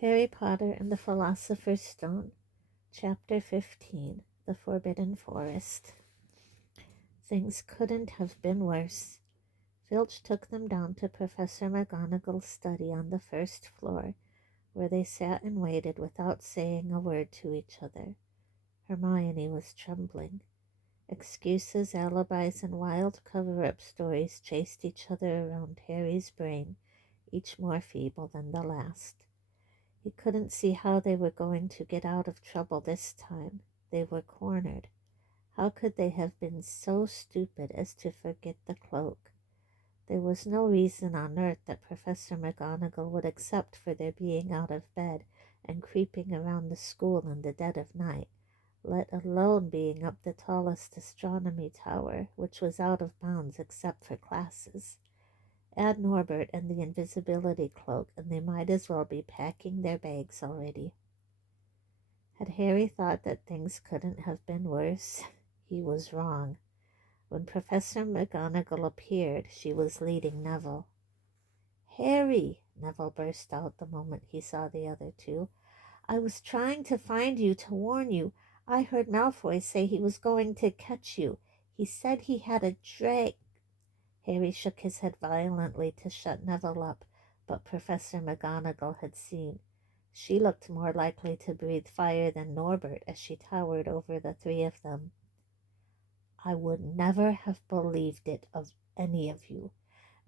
Harry Potter and the Philosopher's Stone, Chapter 15, The Forbidden Forest. Things couldn't have been worse. Filch took them down to Professor McGonagall's study on the first floor, where they sat and waited without saying a word to each other. Hermione was trembling. Excuses, alibis, and wild cover-up stories chased each other around Harry's brain, each more feeble than the last. He couldn't see how they were going to get out of trouble this time. They were cornered. How could they have been so stupid as to forget the cloak? There was no reason on earth that Professor McGonagall would accept for their being out of bed and creeping around the school in the dead of night, let alone being up the tallest astronomy tower, which was out of bounds except for classes. Add Norbert and the invisibility cloak, and they might as well be packing their bags already. Had Harry thought that things couldn't have been worse? He was wrong. When Professor McGonagall appeared, she was leading Neville. "Harry!" Neville burst out the moment he saw the other two. "I was trying to find you to warn you. I heard Malfoy say he was going to catch you. He said he had a drag—" Harry shook his head violently to shut Neville up, but Professor McGonagall had seen. She looked more likely to breathe fire than Norbert as she towered over the three of them. "I would never have believed it of any of you.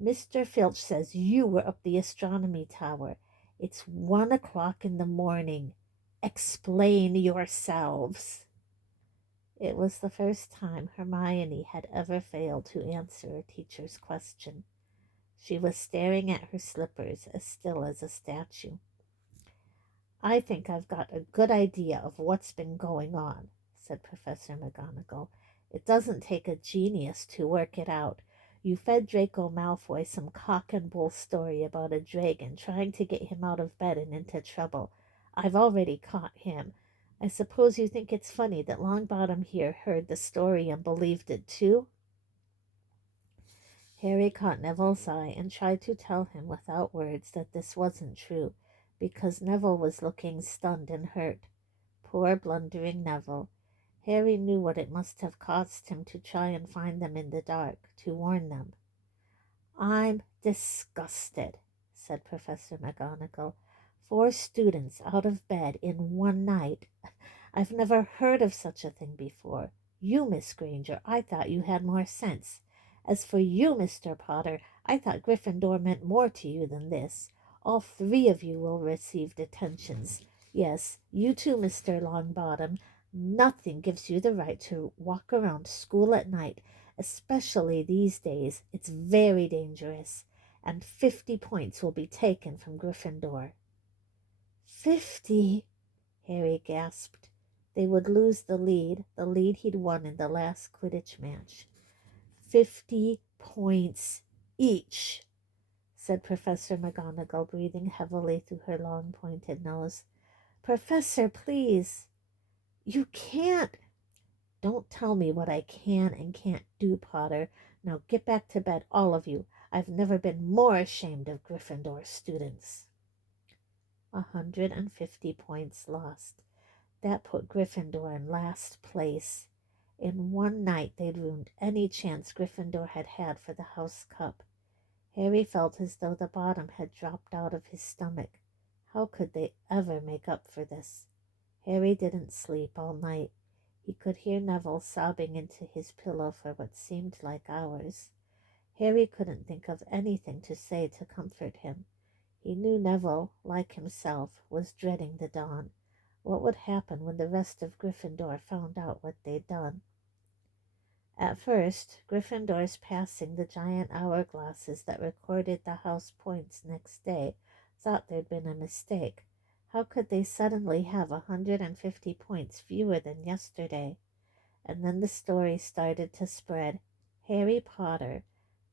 Mr. Filch says you were up the astronomy tower. It's 1 o'clock in the morning. Explain yourselves." It was the first time Hermione had ever failed to answer a teacher's question. She was staring at her slippers, as still as a statue. "I think I've got a good idea of what's been going on," said Professor McGonagall. "It doesn't take a genius to work it out. You fed Draco Malfoy some cock and bull story about a dragon trying to get him out of bed and into trouble. I've already caught him. I suppose you think it's funny that Longbottom here heard the story and believed it too?" Harry caught Neville's eye and tried to tell him without words that this wasn't true, because Neville was looking stunned and hurt. Poor blundering Neville. Harry knew what it must have cost him to try and find them in the dark, to warn them. "I'm disgusted," said Professor McGonagall. 4 students out of bed in one night. I've never heard of such a thing before. You, Miss Granger, I thought you had more sense. As for you, Mr. Potter, I thought Gryffindor meant more to you than this. All 3 of you will receive detentions. Yes, you too, Mr. Longbottom. Nothing gives you the right to walk around school at night, especially these days. It's very dangerous, and 50 points will be taken from Gryffindor." 50? Harry gasped. They would lose the lead he'd won in the last Quidditch match. 50 points each, said Professor McGonagall, breathing heavily through her long pointed nose. "Professor, please." "You can't." "Don't tell me what I can and can't do, Potter. Now get back to bed, all of you. I've never been more ashamed of Gryffindor students." 150 points lost. That put Gryffindor in last place. In one night they'd ruined any chance Gryffindor had had for the House Cup. Harry felt as though the bottom had dropped out of his stomach. How could they ever make up for this? Harry didn't sleep all night. He could hear Neville sobbing into his pillow for what seemed like hours. Harry couldn't think of anything to say to comfort him. He knew Neville, like himself, was dreading the dawn. What would happen when the rest of Gryffindor found out what they'd done? At first, Gryffindors passing the giant hourglasses that recorded the house points next day thought there'd been a mistake. How could they suddenly have 150 points fewer than yesterday? And then the story started to spread. Harry Potter,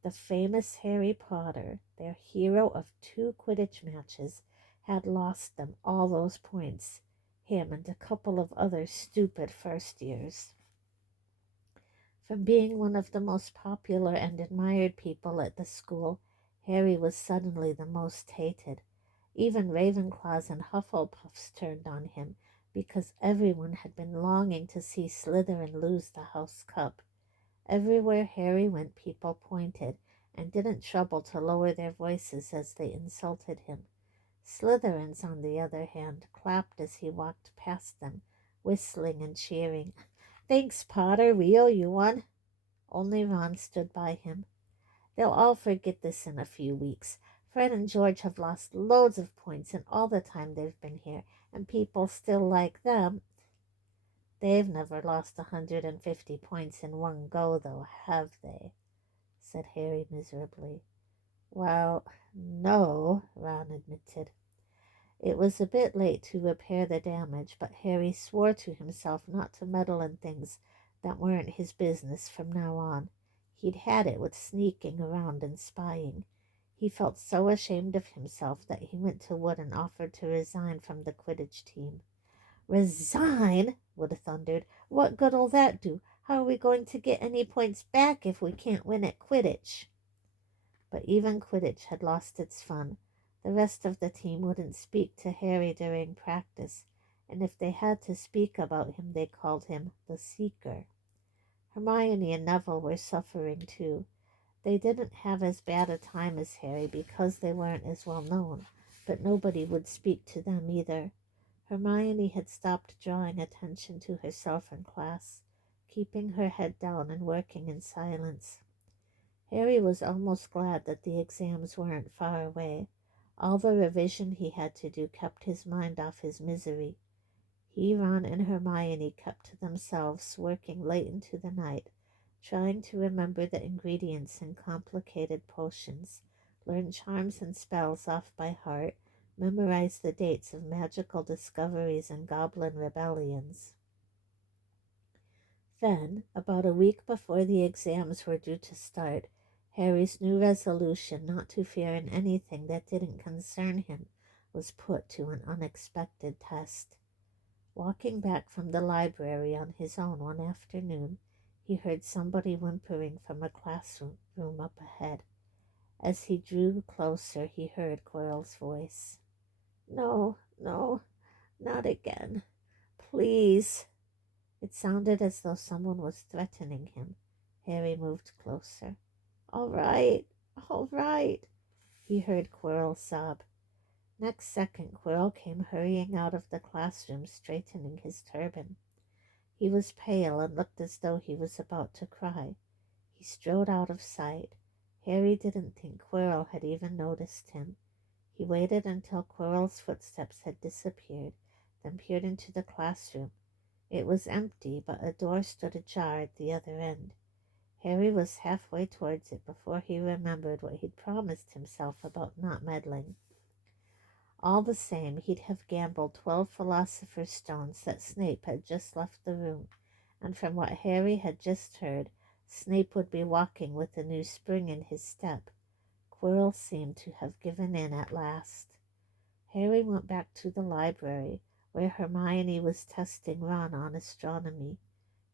the famous Harry Potter, their hero of 2 Quidditch matches, had lost them all those points, him and a couple of other stupid first years. From being one of the most popular and admired people at the school, Harry was suddenly the most hated. Even Ravenclaws and Hufflepuffs turned on him because everyone had been longing to see Slytherin lose the House Cup. Everywhere Harry went, people pointed and didn't trouble to lower their voices as they insulted him. Slytherins, on the other hand, clapped as he walked past them, whistling and cheering. "Thanks, Potter, we owe you one." Only Ron stood by him. "They'll all forget this in a few weeks. Fred and George have lost loads of points in all the time they've been here, and people still like them." "They've never lost 150 points in one go, though, have they?" said Harry miserably. "Well, no," Ron admitted. It was a bit late to repair the damage, but Harry swore to himself not to meddle in things that weren't his business from now on. He'd had it with sneaking around and spying. He felt so ashamed of himself that he went to Wood and offered to resign from the Quidditch team. "Resign?" Wood thundered. "What good'll that do? How are we going to get any points back if we can't win at Quidditch?" But even Quidditch had lost its fun. The rest of the team wouldn't speak to Harry during practice, and if they had to speak about him, they called him the Seeker. Hermione and Neville were suffering too. They didn't have as bad a time as Harry because they weren't as well known, but nobody would speak to them either. Hermione had stopped drawing attention to herself in class, keeping her head down and working in silence. Harry was almost glad that the exams weren't far away. All the revision he had to do kept his mind off his misery. He, Ron, and Hermione kept to themselves, working late into the night, trying to remember the ingredients in complicated potions, learn charms and spells off by heart, memorize the dates of magical discoveries and goblin rebellions. Then, about a week before the exams were due to start, Harry's new resolution not to fear in anything that didn't concern him was put to an unexpected test. Walking back from the library on his own one afternoon, he heard somebody whimpering from a classroom up ahead. As he drew closer, he heard Quirrell's voice. "No, no, not again. Please." It sounded as though someone was threatening him. Harry moved closer. All right, he heard Quirrell sob. Next second, Quirrell came hurrying out of the classroom, straightening his turban. He was pale and looked as though he was about to cry. He strode out of sight. Harry didn't think Quirrell had even noticed him. He waited until Quirrell's footsteps had disappeared, then peered into the classroom. It was empty, but a door stood ajar at the other end. Harry was halfway towards it before he remembered what he'd promised himself about not meddling. All the same, he'd have gambled 12 Philosopher's Stones that Snape had just left the room, and from what Harry had just heard, Snape would be walking with a new spring in his step. Quirrell seemed to have given in at last. Harry went back to the library, where Hermione was testing Ron on astronomy.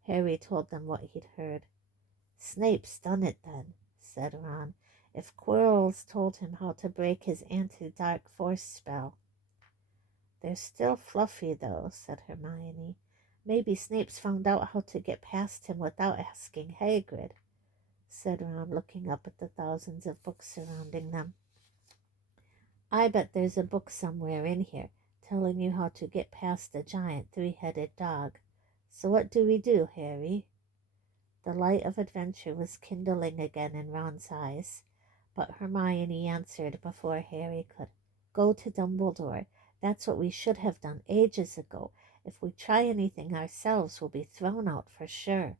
Harry told them what he'd heard. "Snape's done it then," said Ron. "If Quirrell's told him how to break his anti-dark force spell." "They're still fluffy, though," said Hermione. "Maybe Snape's found out how to get past him without asking Hagrid," said Ron, looking up at the thousands of books surrounding them. "I bet there's a book somewhere in here telling you how to get past a giant three-headed dog. So what do we do, Harry?" The light of adventure was kindling again in Ron's eyes, but Hermione answered before Harry could. "Go to Dumbledore. That's what we should have done ages ago. If we try anything ourselves, we'll be thrown out for sure."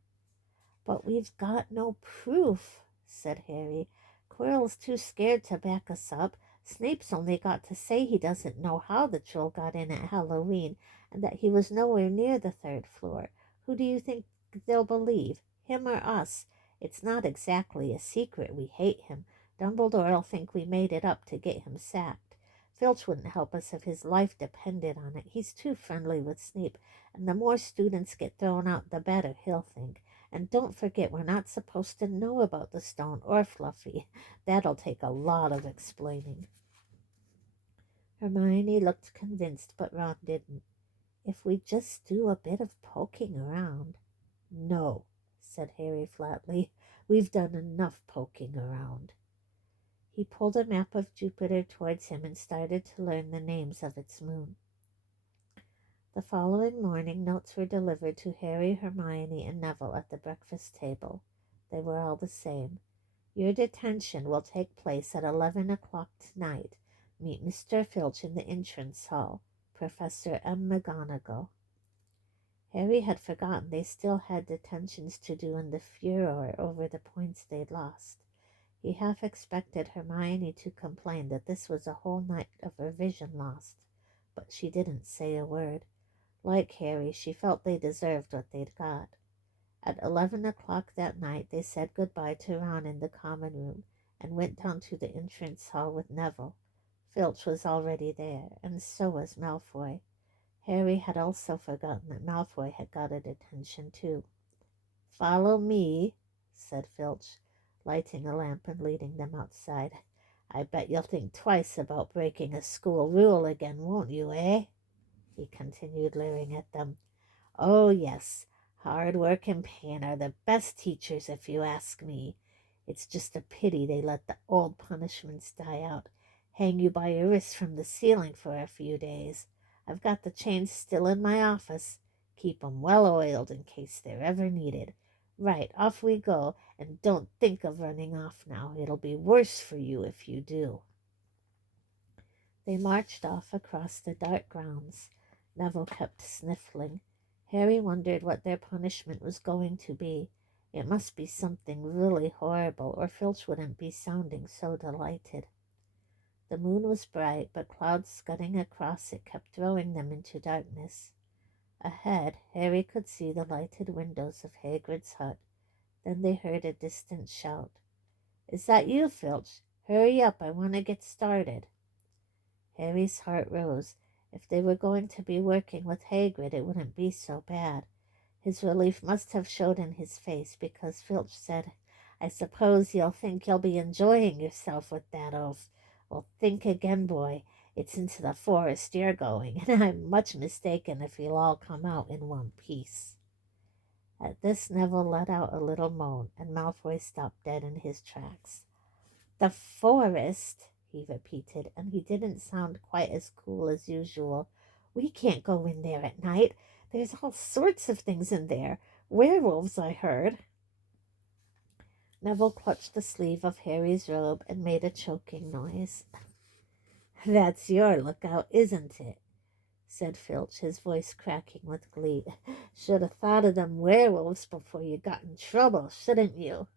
"But we've got no proof," said Harry. "Quirrell's too scared to back us up. Snape's only got to say he doesn't know how the troll got in at Halloween and that he was nowhere near the third floor. Who do you think they'll believe, him or us? It's not exactly a secret we hate him. Dumbledore'll think we made it up to get him sacked. Filch wouldn't help us if his life depended on it. He's too friendly with Snape, and the more students get thrown out, the better he'll think. And don't forget, we're not supposed to know about the stone or Fluffy. That'll take a lot of explaining." Hermione looked convinced, but Ron didn't. If we just do a bit of poking around. No, said Harry flatly. We've done enough poking around. He pulled a map of Jupiter towards him and started to learn the names of its moon. The following morning, notes were delivered to Harry, Hermione, and Neville at the breakfast table. They were all the same. Your detention will take place at 11 o'clock tonight. Meet Mr. Filch in the entrance hall. Professor M. McGonagall. Harry had forgotten they still had detentions to do in the furor over the points they'd lost. He half expected Hermione to complain that this was a whole night of revision lost, but she didn't say a word. Like Harry, she felt they deserved what they'd got. At 11 o'clock that night, they said goodbye to Ron in the common room and went down to the entrance hall with Neville. Filch was already there, and so was Malfoy. Harry had also forgotten that Malfoy had got a detention too. "Follow me," said Filch, lighting a lamp and leading them outside. "I bet you'll think twice about breaking a school rule again, won't you, eh?" he continued, leering at them. "Oh, yes, hard work and pain are the best teachers, if you ask me. It's just a pity they let the old punishments die out. Hang you by your wrists from the ceiling for a few days. I've got the chains still in my office. Keep 'em well oiled in case they're ever needed. Right, off we go, and don't think of running off now. It'll be worse for you if you do." They marched off across the dark grounds. Neville kept sniffling. Harry wondered what their punishment was going to be. It must be something really horrible, or Filch wouldn't be sounding so delighted. The moon was bright, but clouds scudding across it kept throwing them into darkness. Ahead, Harry could see the lighted windows of Hagrid's hut. Then they heard a distant shout. "Is that you, Filch? Hurry up, I want to get started." Harry's heart rose. If they were going to be working with Hagrid, it wouldn't be so bad. His relief must have showed in his face, because Filch said, "I suppose you'll think you'll be enjoying yourself with that oath. Well, think again, boy. It's into the forest you're going, and I'm much mistaken if you'll all come out in one piece." At this, Neville let out a little moan, and Malfoy stopped dead in his tracks. "The forest," he repeated, and he didn't sound quite as cool as usual. "We can't go in there at night. There's all sorts of things in there. Werewolves, I heard." Neville clutched the sleeve of Harry's robe and made a choking noise. "That's your lookout, isn't it?" said Filch, his voice cracking with glee. "Should have thought of them werewolves before you got in trouble, shouldn't you?"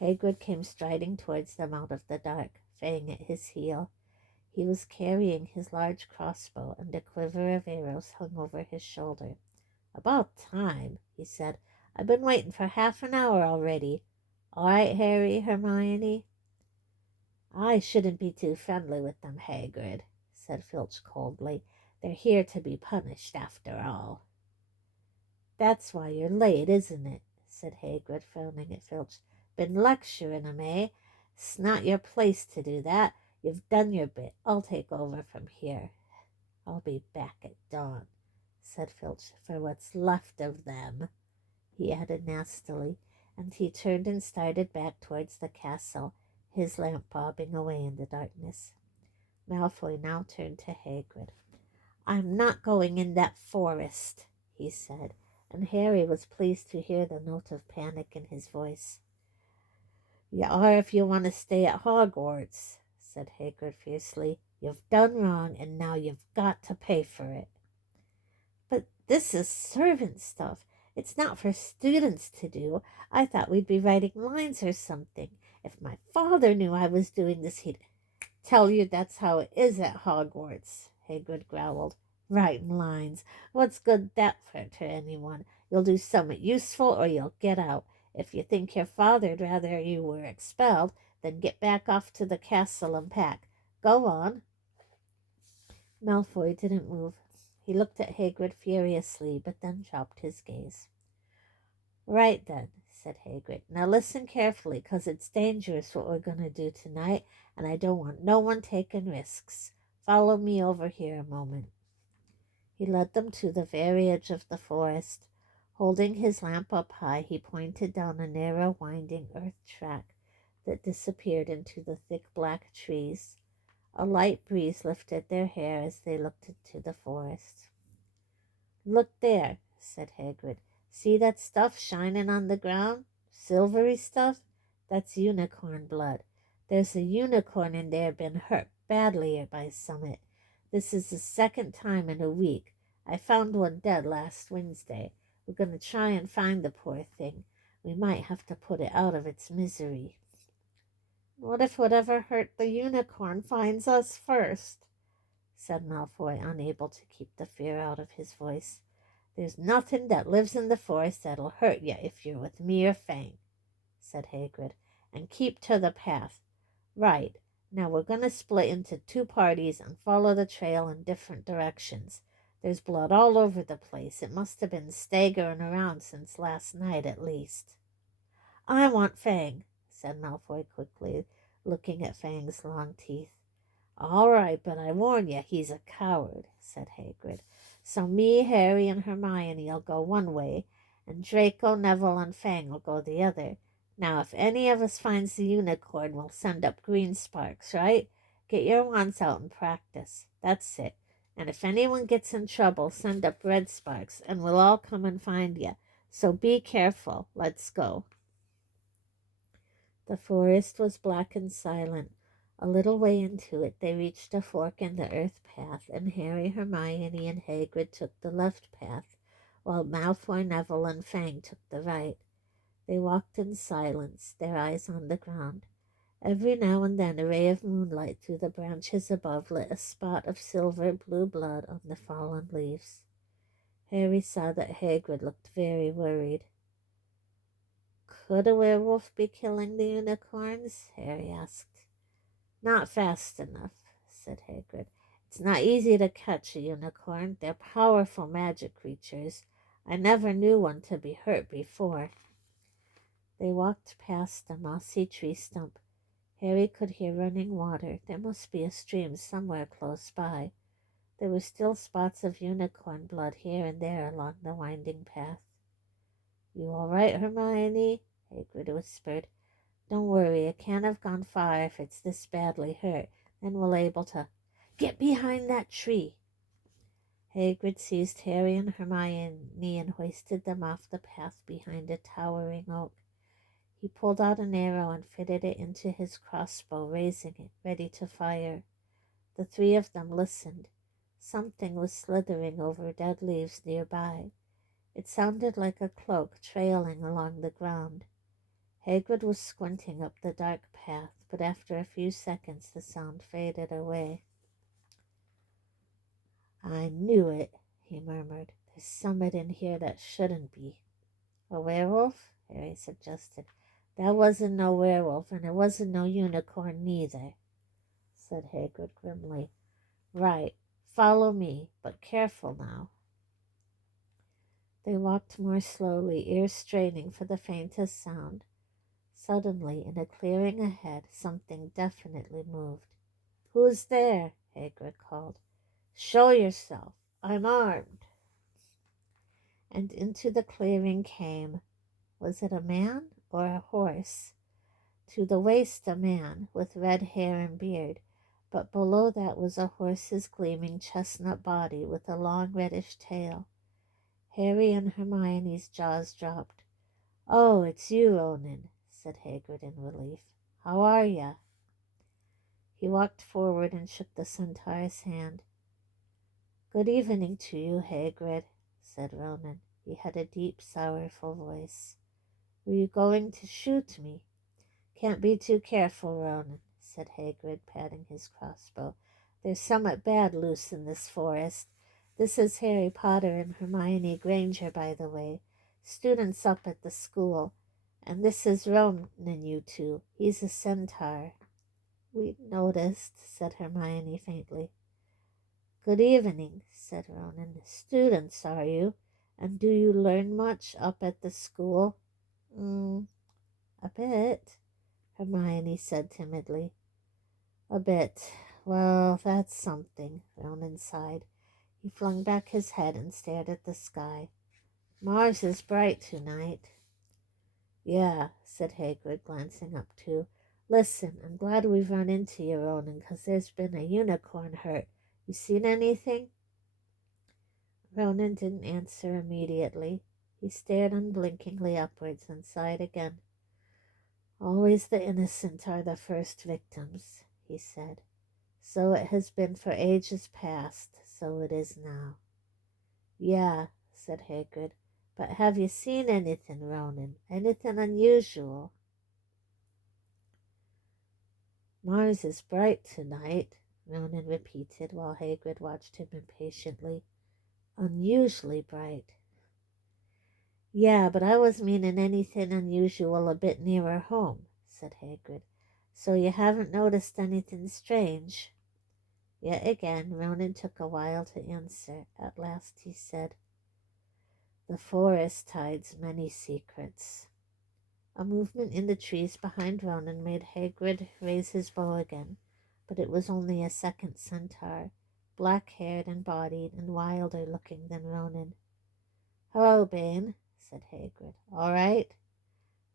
Hagrid came striding towards them out of the dark, Fang at his heel. He was carrying his large crossbow, and a quiver of arrows hung over his shoulder. "About time," he said. "I've been waiting for half an hour already. All right, Harry, Hermione?" "I shouldn't be too friendly with them, Hagrid," said Filch coldly. "They're here to be punished, after all." "That's why you're late, isn't it?" said Hagrid, frowning at Filch. "Been lecturing 'em, eh? It's not your place to do that. You've done your bit. I'll take over from here." "I'll be back at dawn," said Filch, "for what's left of them," he added nastily, and he turned and started back towards the castle, his lamp bobbing away in the darkness. Malfoy now turned to Hagrid. "I'm not going in that forest," he said, and Harry was pleased to hear the note of panic in his voice. "You are if you want to stay at Hogwarts," said Hagrid fiercely. "You've done wrong, and now you've got to pay for it." "But this is servant stuff. It's not for students to do. I thought we'd be writing lines or something. If my father knew I was doing this, he'd—" "Tell you that's how it is at Hogwarts," Hagrid growled. "Writing lines. What's good that for to anyone? You'll do something useful or you'll get out. If you think your father'd rather you were expelled, then get back off to the castle and pack. Go on." Malfoy didn't move. He looked at Hagrid furiously, but then dropped his gaze. "Right then," said Hagrid. "Now listen carefully, 'cause it's dangerous what we're going to do tonight, and I don't want no one taking risks. Follow me over here a moment." He led them to the very edge of the forest. Holding his lamp up high, he pointed down a narrow, winding earth track that disappeared into the thick black trees. A light breeze lifted their hair as they looked into the forest. "Look there," said Hagrid. "See that stuff shining on the ground? Silvery stuff? That's unicorn blood. There's a unicorn in there been hurt badly by summit. This is the second time in a week. I found one dead last Wednesday. We're going to try and find the poor thing. We might have to put it out of its misery." "What if whatever hurt the unicorn finds us first?" said Malfoy, unable to keep the fear out of his voice. "There's nothing that lives in the forest that'll hurt you if you're with me or Fang," said Hagrid. "And keep to the path. Right, now we're going to split into two parties and follow the trail in different directions. There's blood all over the place. It must have been staggering around since last night at least." "I want Fang," said Malfoy quickly, looking at Fang's long teeth. "All right, but I warn you, he's a coward," said Hagrid. "So me, Harry, and Hermione'll go one way, and Draco, Neville, and Fang'll go the other. Now, if any of us finds the unicorn, we'll send up green sparks, right? Get your wands out and practice. That's it. And if anyone gets in trouble, send up red sparks, and we'll all come and find you. So be careful. Let's go." The forest was black and silent. A little way into it, they reached a fork in the earth path, and Harry, Hermione, and Hagrid took the left path, while Malfoy, Neville, and Fang took the right. They walked in silence, their eyes on the ground. Every now and then a ray of moonlight through the branches above lit a spot of silver blue blood on the fallen leaves. Harry saw that Hagrid looked very worried. "Could a werewolf be killing the unicorns?" Harry asked. "Not fast enough," said Hagrid. "It's not easy to catch a unicorn. They're powerful magic creatures. I never knew one to be hurt before." They walked past a mossy tree stump. Harry could hear running water. There must be a stream somewhere close by. There were still spots of unicorn blood here and there along the winding path. "You all right, Hermione?" Hagrid whispered. "Don't worry, it can't have gone far if it's this badly hurt. Then we'll able to—" "Get behind that tree!" Hagrid seized Harry and Hermione and hoisted them off the path behind a towering oak. He pulled out an arrow and fitted it into his crossbow, raising it, ready to fire. The three of them listened. Something was slithering over dead leaves nearby. It sounded like a cloak trailing along the ground. Hagrid was squinting up the dark path, but after a few seconds the sound faded away. "I knew it," he murmured. "There's something in here that shouldn't be." "A werewolf?" Harry suggested. "That wasn't no werewolf, and it wasn't no unicorn neither," said Hagrid grimly. "Right, follow me, but careful now." They walked more slowly, ears straining for the faintest sound. Suddenly, in a clearing ahead, something definitely moved. "Who's there?" Hagrid called. "Show yourself. I'm armed." And into the clearing came, was it a man or a horse? To the waist a man, with red hair and beard, but below that was a horse's gleaming chestnut body with a long reddish tail. Harry and Hermione's jaws dropped. "Oh, it's you, Ronan," said Hagrid in relief. "How are ya?" He walked forward and shook the centaur's hand. "Good evening to you, Hagrid," said Ronan. He had a deep, sorrowful voice. "Were you going to shoot me?" "Can't be too careful, Ronan," said Hagrid, patting his crossbow. "There's summat bad loose in this forest. This is Harry Potter and Hermione Granger, by the way, students up at the school. And this is Ronan, you two. He's a centaur." "We noticed," said Hermione faintly. "Good evening," said Ronan. "Students, are you? And do you learn much up at the school?" "A bit," Hermione said timidly. "A bit. Well, that's something, Ronan sighed. He flung back his head and stared at the sky. Mars is bright tonight. Yeah, said Hagrid, glancing up too. Listen, I'm glad we've run into you, Ronan, 'cause there's been a unicorn hurt. You seen anything? Ronan didn't answer immediately. He stared unblinkingly upwards and sighed again. Always the innocent are the first victims, he said. So it has been for ages past, so it is now. Yeah, said Hagrid, but have you seen anything, Ronan? Anything unusual? Mars is bright tonight, Ronan repeated while Hagrid watched him impatiently. Unusually bright. Yeah, but I was meaning anything unusual a bit nearer home, said Hagrid. So you haven't noticed anything strange? Yet again, Ronan took a while to answer. At last he said, The forest hides many secrets. A movement in the trees behind Ronan made Hagrid raise his bow again, but it was only a second centaur, black-haired and bodied and wilder looking than Ronan. Hello, Bane, said Hagrid. All right?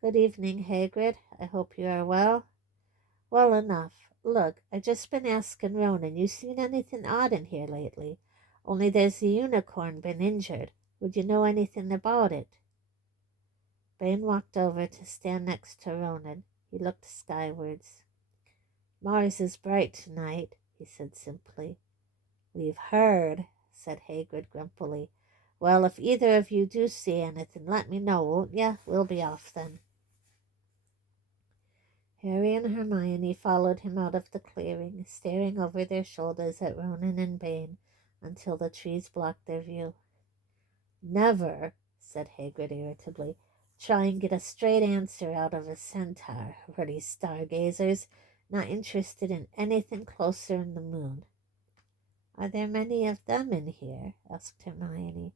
Good evening, Hagrid. I hope you are well. Well enough. Look, I just been asking Ronan, you seen anything odd in here lately? Only there's a unicorn been injured. Would you know anything about it? Bane walked over to stand next to Ronan. He looked skywards. Mars is bright tonight, he said simply. We've heard, said Hagrid grumpily. Well, if either of you do see anything, let me know, won't ya? We'll be off then. Harry and Hermione followed him out of the clearing, staring over their shoulders at Ronan and Bane until the trees blocked their view. Never, said Hagrid irritably, try and get a straight answer out of a centaur, ruddy stargazers, not interested in anything closer than the moon. Are there many of them in here? Asked Hermione.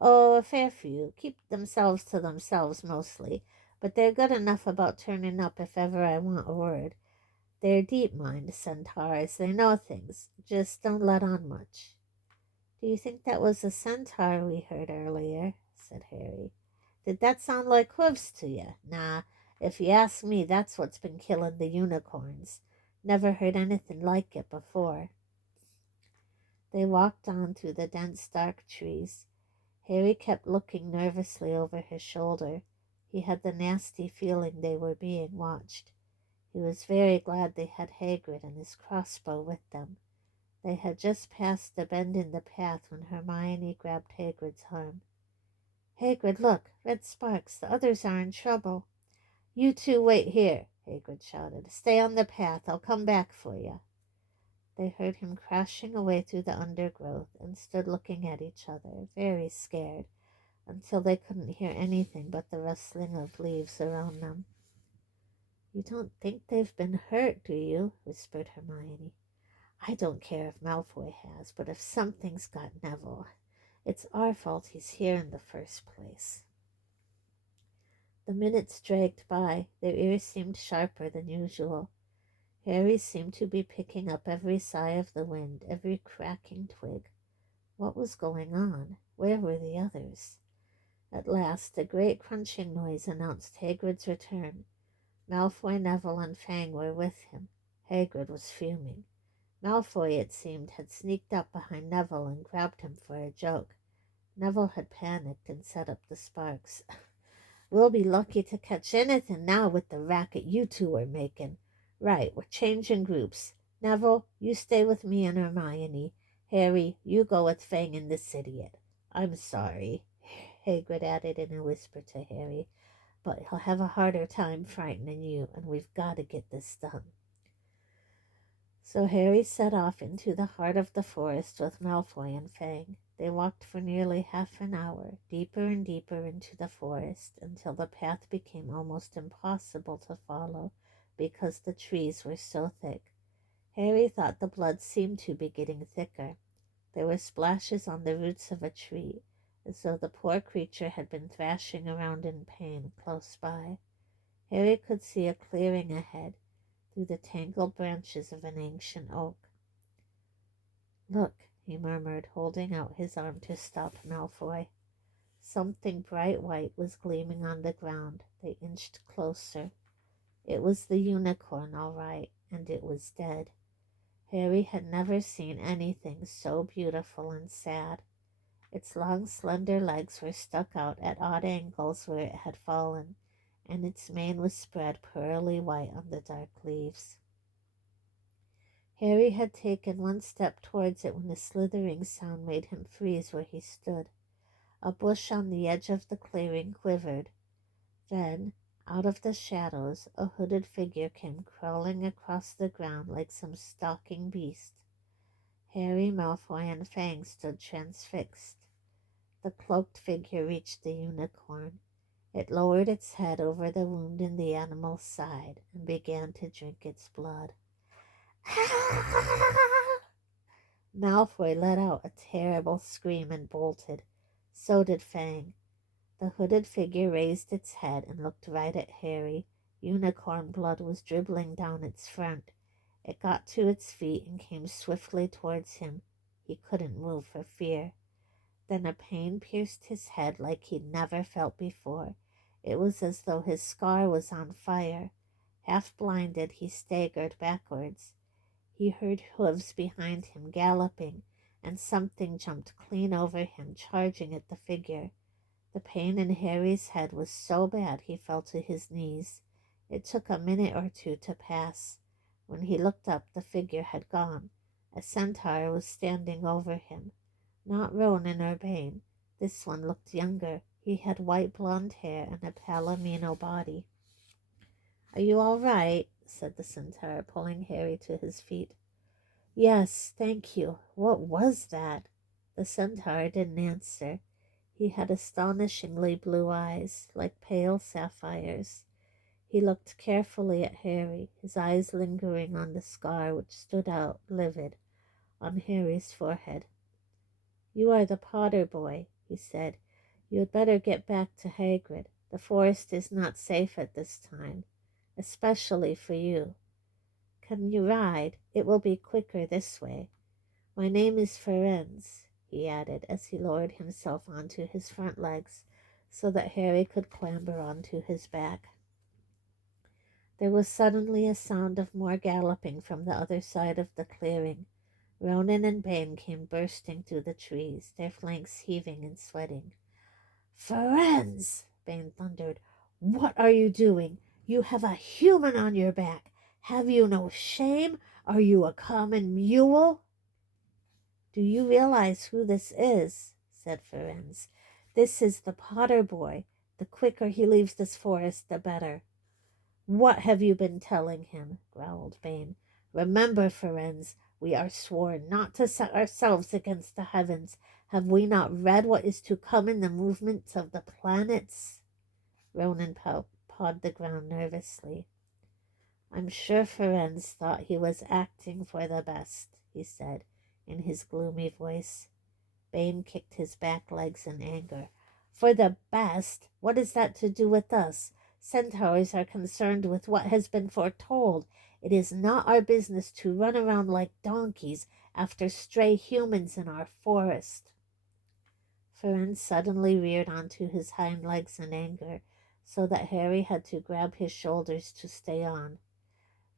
Oh, a fair few. Keep themselves to themselves mostly, but they're good enough about turning up if ever I want a word. They're deep-minded centaurs. They know things. Just don't let on much. Do you think that was a centaur we heard earlier? Said Harry. Did that sound like hooves to you? Nah, if you ask me, that's what's been killing the unicorns. Never heard anything like it before. They walked on through the dense dark trees. Harry kept looking nervously over his shoulder. He had the nasty feeling they were being watched. He was very glad they had Hagrid and his crossbow with them. They had just passed a bend in the path when Hermione grabbed Hagrid's arm. Hagrid, look, red sparks. The others are in trouble. You two wait here, Hagrid shouted. Stay on the path. I'll come back for you. They heard him crashing away through the undergrowth and stood looking at each other, very scared, until they couldn't hear anything but the rustling of leaves around them. You don't think they've been hurt, do you? Whispered Hermione. I don't care if Malfoy has, but if something's got Neville, it's our fault he's here in the first place. The minutes dragged by. Their ears seemed sharper than usual. Harry seemed to be picking up every sigh of the wind, every cracking twig. What was going on? Where were the others? At last, a great crunching noise announced Hagrid's return. Malfoy, Neville, and Fang were with him. Hagrid was fuming. Malfoy, it seemed, had sneaked up behind Neville and grabbed him for a joke. Neville had panicked and set up the sparks. We'll be lucky to catch anything now with the racket you two are making. Right, we're changing groups. Neville, you stay with me and Hermione. Harry, you go with Fang and this idiot. I'm sorry, Hagrid added in a whisper to Harry, but he'll have a harder time frightening you, and we've got to get this done. So Harry set off into the heart of the forest with Malfoy and Fang. They walked for nearly half an hour, deeper and deeper into the forest, until the path became almost impossible to follow because the trees were so thick. Harry thought the blood seemed to be getting thicker. There were splashes on the roots of a tree, as though the poor creature had been thrashing around in pain close by. Harry could see a clearing ahead through the tangled branches of an ancient oak. Look, he murmured, holding out his arm to stop Malfoy. Something bright white was gleaming on the ground. They inched closer. It was the unicorn, all right, and it was dead. Harry had never seen anything so beautiful and sad. Its long, slender legs were stuck out at odd angles where it had fallen, and its mane was spread pearly white on the dark leaves. Harry had taken one step towards it when a slithering sound made him freeze where he stood. A bush on the edge of the clearing quivered. Then, out of the shadows, a hooded figure came crawling across the ground like some stalking beast. Harry, Malfoy, and Fang stood transfixed. The cloaked figure reached the unicorn. It lowered its head over the wound in the animal's side and began to drink its blood. Malfoy let out a terrible scream and bolted. So did Fang. The hooded figure raised its head and looked right at Harry. Unicorn blood was dribbling down its front. It got to its feet and came swiftly towards him. He couldn't move for fear. Then a pain pierced his head like he'd never felt before. It was as though his scar was on fire. Half blinded, he staggered backwards. He heard hooves behind him galloping, and something jumped clean over him, charging at the figure. The pain in Harry's head was so bad he fell to his knees. It took a minute or two to pass. When he looked up, the figure had gone. A centaur was standing over him. Not Ronan or Bane. This one looked younger. He had white blonde hair and a palomino body. "Are you all right?" said the centaur, pulling Harry to his feet. "Yes, thank you. What was that?" The centaur didn't answer. He had astonishingly blue eyes, like pale sapphires. He looked carefully at Harry, his eyes lingering on the scar which stood out livid on Harry's forehead. "You are the Potter boy," he said. "You had better get back to Hagrid. The forest is not safe at this time, especially for you. Can you ride? It will be quicker this way. My name is Ferenz," he added as he lowered himself onto his front legs so that Harry could clamber onto his back. There was suddenly a sound of more galloping from the other side of the clearing. Ronan and Bane came bursting through the trees, their flanks heaving and sweating. "Ferenz!" Bane thundered. "What are you doing? You have a human on your back. Have you no shame? Are you a common mule?" "Do you realize who this is?" said Ferenz. "This is the Potter boy. The quicker he leaves this forest, the better." "What have you been telling him?" growled Bane. "Remember, Ferenz, we are sworn not to set ourselves against the heavens. Have we not read what is to come in the movements of the planets?" Ronan pawed the ground nervously. "I'm sure Ferenz thought he was acting for the best," he said in his gloomy voice. Bane kicked his back legs in anger. "For the best? What is that to do with us? Centaurs are concerned with what has been foretold. It is not our business to run around like donkeys after stray humans in our forest." Ferenz suddenly reared onto his hind legs in anger, so that Harry had to grab his shoulders to stay on.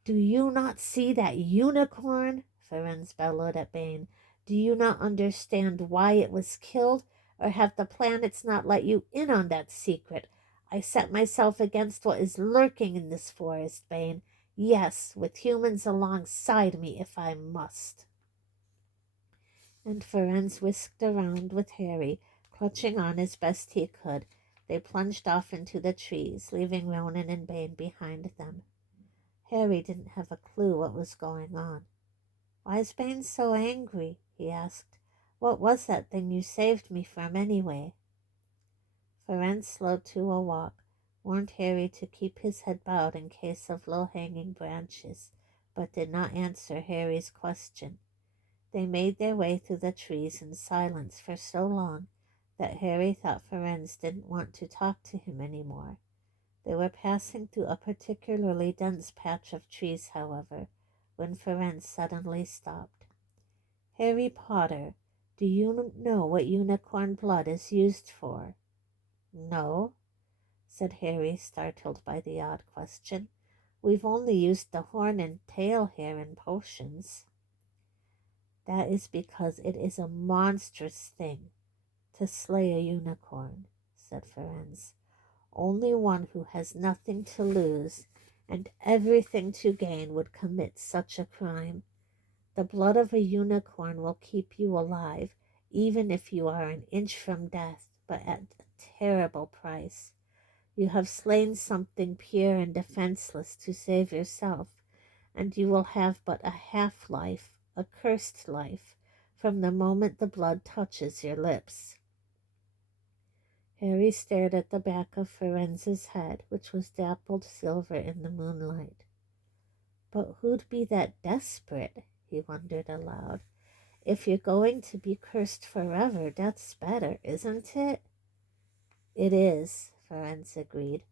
"Do you not see that unicorn?" Ferenz bellowed at Bane. "Do you not understand why it was killed? Or have the planets not let you in on that secret? I set myself against what is lurking in this forest, Bane. Yes, with humans alongside me if I must." And Ferenz whisked around with Harry, clutching on as best he could. They plunged off into the trees, leaving Ronan and Bane behind them. Harry didn't have a clue what was going on. "Why is Bane so angry?" he asked. "What was that thing you saved me from anyway?" Ferenz slowed to a walk, warned Harry to keep his head bowed in case of low-hanging branches, but did not answer Harry's question. They made their way through the trees in silence for so long that Harry thought Ferenz didn't want to talk to him any more. They were passing through a particularly dense patch of trees, however, when Ferenz suddenly stopped. Harry Potter, do you know what unicorn blood is used for? No, said Harry, startled by the odd question. We've only used the horn and tail here in potions. That is because it is a monstrous thing to slay a unicorn, said Ferenz. Only one who has nothing to lose and everything to gain would commit such a crime. The blood of a unicorn will keep you alive, even if you are an inch from death, but at a terrible price. You have slain something pure and defenseless to save yourself, and you will have but a half-life, a cursed life, from the moment the blood touches your lips. Harry stared at the back of Ferenz's head, which was dappled silver in the moonlight. But who'd be that desperate? He wondered aloud. If you're going to be cursed forever, that's better, isn't it? It is, Ferenz agreed,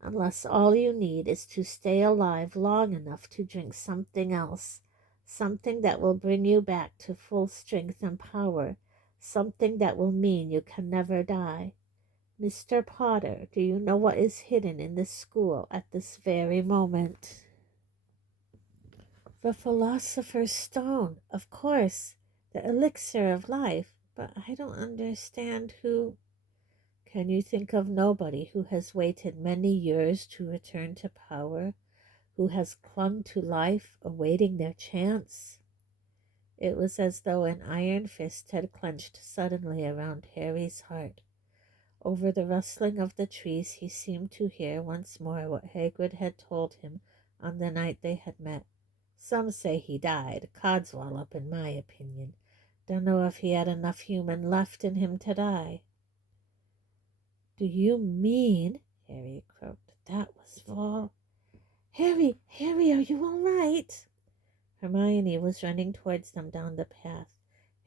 unless all you need is to stay alive long enough to drink something else, something that will bring you back to full strength and power, something that will mean you can never die. Mr. Potter, do you know what is hidden in this school at this very moment? The Philosopher's Stone, of course, the elixir of life, but I don't understand who... Can you think of nobody who has waited many years to return to power, who has clung to life, awaiting their chance? It was as though an iron fist had clenched suddenly around Harry's heart. Over the rustling of the trees he seemed to hear once more what Hagrid had told him on the night they had met. Some say he died, codswallop in my opinion. Don't know if he had enough human left in him to die. Do you mean, Harry croaked, that was Harry, are you all right? Hermione was running towards them down the path,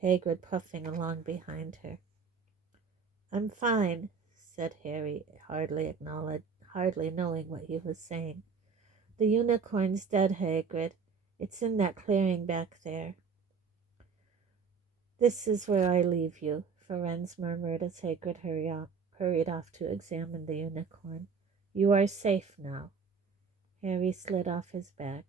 Hagrid puffing along behind her. I'm fine, said Harry, hardly knowing what he was saying. The unicorn's dead, Hagrid. It's in that clearing back there. This is where I leave you, Ferenz murmured as Hagrid hurried off to examine the unicorn. You are safe now. Harry slid off his back.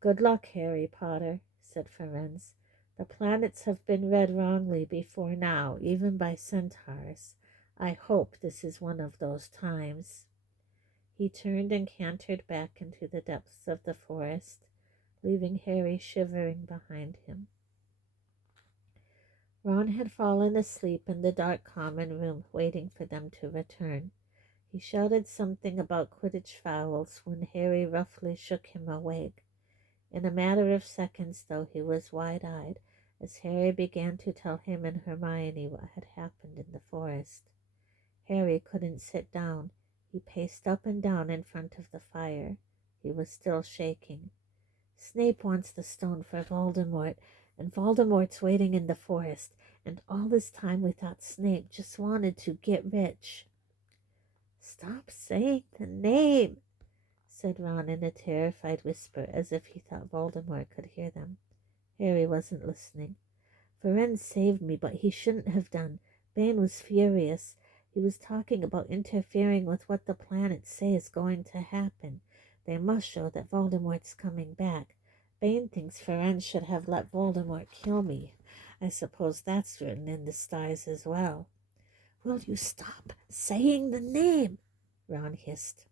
Good luck, Harry Potter, said Ferenz. The planets have been read wrongly before now, even by centaurs. I hope this is one of those times. He turned and cantered back into the depths of the forest, leaving Harry shivering behind him. Ron had fallen asleep in the dark common room, waiting for them to return. He shouted something about Quidditch fouls when Harry roughly shook him awake. In a matter of seconds, though, he was wide-eyed as Harry began to tell him and Hermione what had happened in the forest. Harry couldn't sit down. He paced up and down in front of the fire. He was still shaking. Snape wants the stone for Voldemort, and Voldemort's waiting in the forest, and all this time we thought Snape just wanted to get rich. Stop saying the name, said Ron in a terrified whisper, as if he thought Voldemort could hear them. Harry wasn't listening. Ferenz saved me, but he shouldn't have done. Bane was furious. He was talking about interfering with what the planets say is going to happen. They must show that Voldemort's coming back. Bane thinks Ferenz should have let Voldemort kill me. I suppose that's written in the stars as well. Will you stop saying the name? Ron hissed.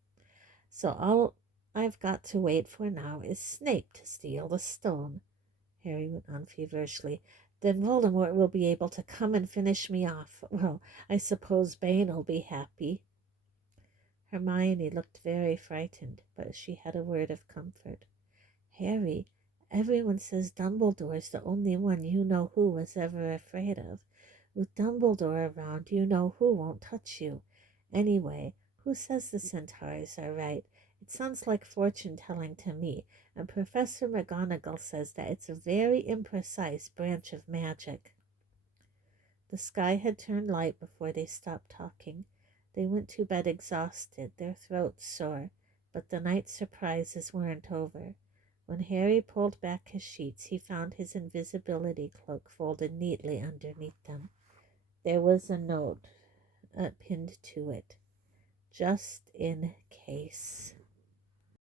So all I've got to wait for now is Snape to steal the stone, Harry went on feverishly. Then Voldemort will be able to come and finish me off. Well, I suppose Bane'll be happy. Hermione looked very frightened, but she had a word of comfort. Harry, everyone says Dumbledore's the only one you know who was ever afraid of. With Dumbledore around, you know who won't touch you. Anyway, who says the centaurs are right? It sounds like fortune-telling to me, and Professor McGonagall says that it's a very imprecise branch of magic. The sky had turned light before they stopped talking. They went to bed exhausted, their throats sore, but the night's surprises weren't over. When Harry pulled back his sheets, he found his invisibility cloak folded neatly underneath them. There was a note pinned to it, just in case.